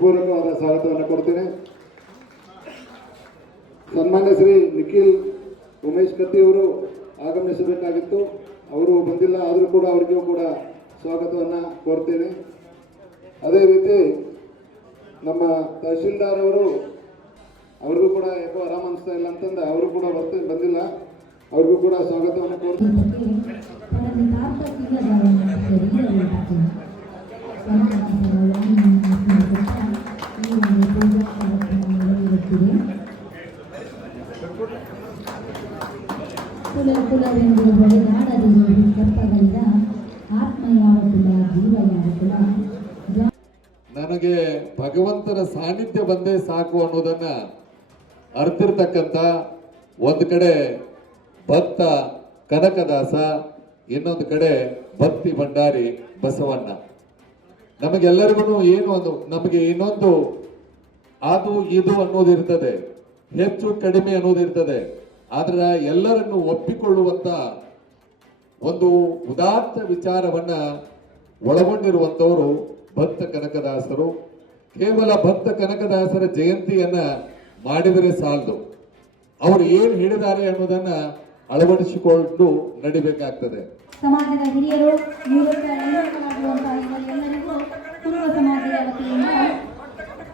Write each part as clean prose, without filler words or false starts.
ಪೂರ್ವಕವಾದ ಸ್ವಾಗತವನ್ನು ಕೊಡ್ತೇನೆ. ಸನ್ಮಾನ್ಯ ಶ್ರೀ ನಿಖಿಲ್ ಉಮೇಶ್ ಕತ್ತಿ ಅವರು ಆಗಮಿಸಬೇಕಾಗಿತ್ತು, ಅವರು ಬಂದಿಲ್ಲ. ಆದರೂ ಕೂಡ ಅವರಿಗೂ ಕೂಡ ಸ್ವಾಗತವನ್ನು ಕೋರ್ತೇನೆ. ಅದೇ ರೀತಿ ನಮ್ಮ ತಹಶೀಲ್ದಾರ್ ಅವರು, ಅವ್ರಿಗೂ ಕೂಡ ಯಾಕೋ ಆರಾಮ ಅನಿಸ್ತಾ ಇಲ್ಲ ಅಂತಂದು ಅವರು ಕೂಡ ಬಂದಿಲ್ಲ, ಅವ್ರಿಗೂ ಕೂಡ ಸ್ವಾಗತವನ್ನು ಕೋರ್ತೇನೆ. ನನಗೆ ಭಗವಂತನ ಸಾನ್ನಿಧ್ಯ ಬಂದೇ ಸಾಕು ಅನ್ನೋದನ್ನ ಅರ್ತಿರ್ತಕ್ಕಂಥ ಒಂದು ಕಡೆ ಭಕ್ತ ಕನಕದಾಸ, ಇನ್ನೊಂದು ಕಡೆ ಭಕ್ತಿ ಭಂಡಾರಿ ಬಸವಣ್ಣ. ನಮಗೆಲ್ಲರಿಗೂ ಏನು ಒಂದು ನಮಗೆ ಇನ್ನೊಂದು ಅದು ಇದು ಅನ್ನೋದಿರ್ತದೆ, ಹೆಚ್ಚು ಕಡಿಮೆ ಅನ್ನೋದಿರ್ತದೆ. ಆದ್ರೆ ಎಲ್ಲರನ್ನು ಒಪ್ಪಿಕೊಳ್ಳುವಂತ ಒಂದು ಉದಾತ್ತ ವಿಚಾರವನ್ನ ಒಳಗೊಂಡಿರುವಂತವರು ಭಕ್ತ ಕನಕದಾಸರು. ಕೇವಲ ಭಕ್ತ ಕನಕದಾಸರ ಜಯಂತಿಯನ್ನ ಮಾಡಿದರೆ ಸಾಲದು, ಅವರು ಏನು ಹೇಳಿದ್ದಾರೆ ಅನ್ನೋದನ್ನ ಅಳವಡಿಸಿಕೊಂಡು ನಡಿಬೇಕಾಗ್ತದೆ. ಸಮಾಜದ ಹಿರಿಯರು, ಎಲ್ಲರಿಗೂ ಕುರುಬ ಸಮಾಜದ ವತಿಯಿಂದ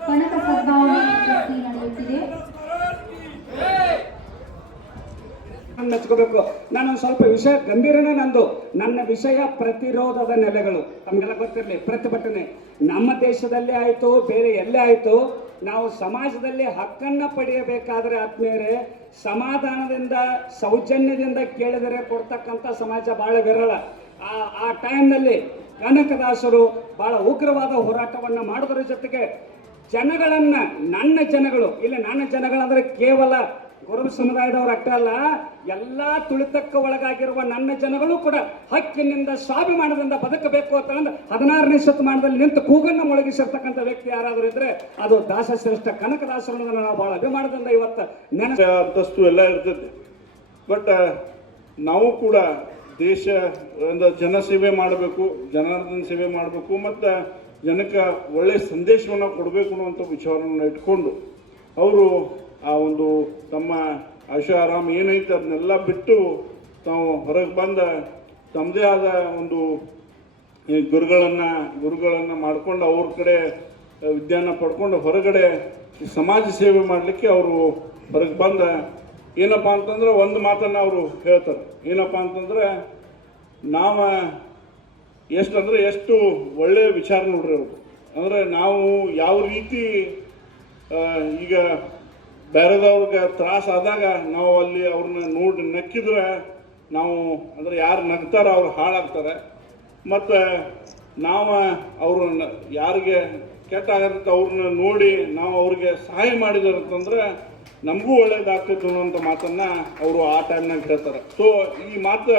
ಕನಕ ಸದ್ಭಾವನೆ ನಡೆಯುತ್ತಿದೆ. ಮೆಚ್ಕೋಬೇಕು. ನಾನು ಸ್ವಲ್ಪ ವಿಷಯ ಗಂಭೀರನೇ ನಂದು. ನನ್ನ ವಿಷಯ ಪ್ರತಿರೋಧದ ನೆಲೆಗಳು. ತಮಗೆಲ್ಲ ಗೊತ್ತಿರಲಿ, ಪ್ರತಿಭಟನೆ ನಮ್ಮ ದೇಶದಲ್ಲೇ ಆಯಿತು, ಬೇರೆ ಎಲ್ಲೇ ಆಯಿತು, ನಾವು ಸಮಾಜದಲ್ಲಿ ಹಕ್ಕನ್ನು ಪಡೆಯಬೇಕಾದ್ರೆ ಆತ್ಮೀಯರೇ, ಸಮಾಧಾನದಿಂದ ಸೌಜನ್ಯದಿಂದ ಕೇಳಿದರೆ ಕೊಡ್ತಕ್ಕಂಥ ಸಮಾಜ ಬಹಳ ವಿರಳ. ಆ ಟೈಮ್ನಲ್ಲಿ ಕನಕದಾಸರು ಬಹಳ ಉಗ್ರವಾದ ಹೋರಾಟವನ್ನು ಮಾಡೋದ್ರ ಜೊತೆಗೆ ಜನಗಳನ್ನ, ನನ್ನ ಜನಗಳು, ಇಲ್ಲಿ ನನ್ನ ಜನಗಳಂದ್ರೆ ಕೇವಲ ಕುರುಬ ಸಮುದಾಯದವರು ಅಷ್ಟೇ ಅಲ್ಲ, ಎಲ್ಲ ತುಳಿತಕ್ಕೆ ಒಳಗಾಗಿರುವ ನನ್ನ ಜನಗಳು ಕೂಡ ಹಕ್ಕಿನಿಂದ ಸ್ವಾಭಿಮಾನದಿಂದ ಬದುಕಬೇಕು ಅಂತ 16ನೇ ಶತಮಾನದಲ್ಲಿ ನಿಂತು ಕೂಗನ್ನು ಮೊಳಗಿಸಿರ್ತಕ್ಕಂಥ ವ್ಯಕ್ತಿ ಯಾರಾದರೂ ಇದ್ರೆ ಅದು ದಾಸಶ್ರೇಷ್ಠ ಕನಕದಾಸರನ್ನ ನಾವು ಬಹಳ ಅಭಿಮಾನದಿಂದ ಇವತ್ತು ಅಂತಸ್ತು ಎಲ್ಲ ಇರ್ತದೆ. ಬಟ್ ನಾವು ಕೂಡ ದೇಶ ಜನ ಸೇವೆ ಮಾಡಬೇಕು, ಜನಾರ್ದನ ಸೇವೆ ಮಾಡಬೇಕು, ಮತ್ತು ಜನಕ್ಕೆ ಒಳ್ಳೆಯ ಸಂದೇಶವನ್ನು ಕೊಡಬೇಕು ಅನ್ನುವಂಥ ವಿಚಾರವನ್ನು ಇಟ್ಕೊಂಡು ಅವರು ಆ ಒಂದು ತಮ್ಮ ಆರಾಮ ಏನೈತೆ ಅದನ್ನೆಲ್ಲ ಬಿಟ್ಟು ತಾವು ಹೊರಗೆ ಬಂದ ತಮ್ಮದೇ ಆದ ಒಂದು ಗುರುಗಳನ್ನು ಮಾಡ್ಕೊಂಡು ಅವ್ರ ಕಡೆ ವಿದ್ಯಾನ ಪಡ್ಕೊಂಡು ಹೊರಗಡೆ ಸಮಾಜ ಸೇವೆ ಮಾಡಲಿಕ್ಕೆ ಅವರು ಹೊರಗೆ ಬಂದ. ಏನಪ್ಪ ಅಂತಂದ್ರೆ ಒಂದು ಮಾತನ್ನು ಅವರು ಹೇಳ್ತಾರೆ, ಏನಪ್ಪ ಅಂತಂದ್ರೆ ನಾವು ಎಷ್ಟು ಒಳ್ಳೆಯ ವಿಚಾರ ನೋಡ್ರಿ ಅವರು. ಅಂದರೆ ನಾವು ಯಾವ ರೀತಿ ಈಗ ಬೇರೆದವ್ರಿಗೆ ತ್ರಾಸ ಆದಾಗ ನಾವು ಅಲ್ಲಿ ಅವ್ರನ್ನ ನೋಡಿ ನಕ್ಕಿದ್ರೆ ನಾವು ಅಂದರೆ ಯಾರು ನಗ್ತಾರೆ ಅವ್ರು ಹಾಳಾಗ್ತಾರೆ. ಮತ್ತು ನಾವು ಅವ್ರನ್ನ ಯಾರಿಗೆ ಕೆಟ್ಟ ಆಗಿರುತ್ತೆ ಅವ್ರನ್ನ ನೋಡಿ ನಾವು ಅವ್ರಿಗೆ ಸಹಾಯ ಮಾಡಿದಾರೆ ಅಂತಂದ್ರೆ ನಮಗೂ ಒಳ್ಳೇದಾಗ್ತಿತ್ತು ಅನ್ನೋಂಥ ಮಾತನ್ನು ಅವರು ಆ ಟೈಮ್ನಾಗ ಹೇಳ್ತಾರೆ. ಸೊ ಈ ಮಾತು